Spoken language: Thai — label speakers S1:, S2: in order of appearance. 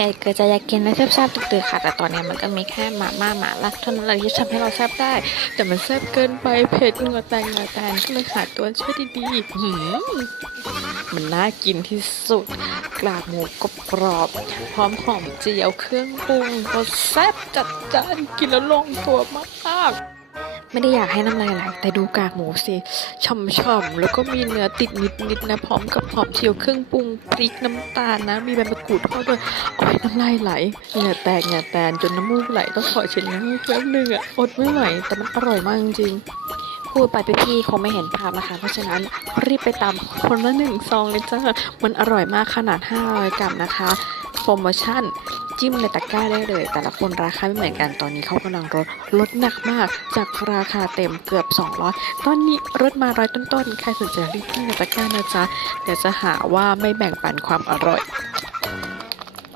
S1: เหตุเกิดจากอยากกินอะแซ่บๆตึกๆค่ะ แต่ตอนนี้มันก็มีแค่หมาม่าหมาล่าเท่านั้นแหละที่ทำให้เราแซ่บได้ แต่มันแซ่บเกินไปเผ็ดเหงาแตงเหงาแตนก็เลยหาดตัวช่วยดีๆหืมมันน่ากินที่สุดกลากหมูกรอบพร้อมหอมเจียวเครื่องปรุงรสแซ่บจัดจ้านกินแล้วลงตัวมากๆ ไม่ได้อยากให้น้ำลายไหลแต่ดูกากหมูสิช่ำๆแล้วก็มีเนื้อติดนิดๆนะพร้อมกับหอมเจียวเครื่องปรุงพริกน้ำตาลนะ มีใบมะกรูดทอดด้วยโอ้ยน้ำลายไหลเหงื่อแตกเหงื่อแตนจนน้ำมูกไหลต้องขอเช็ดน้ำมูกแป๊บนึงอะอดไม่ไหวแต่มันอร่อยมากจริงพูดไปพี่ๆคงไม่เห็นภาพนะคะ เพราะฉะนั้นรีบไปตามคนละหนึ่งซองเลยจ้ามันอร่อยมากขนาด 500 กรัมนะคะ รโมชั่น จิ้มในตะกร้าได้เลย แต่ละคนราคาไม่เหมือนกันตอนนี้เขากำลังลดลดหนักมากจากราคาเต็มเกือบ 200 ตอนนี้ลดมาร้อยต้นๆ ใครสนใจรีบจิ้มในตะกร้านะจ๊ะเดี๋ยวจะหาว่าไม่แบ่งปันความอร่อย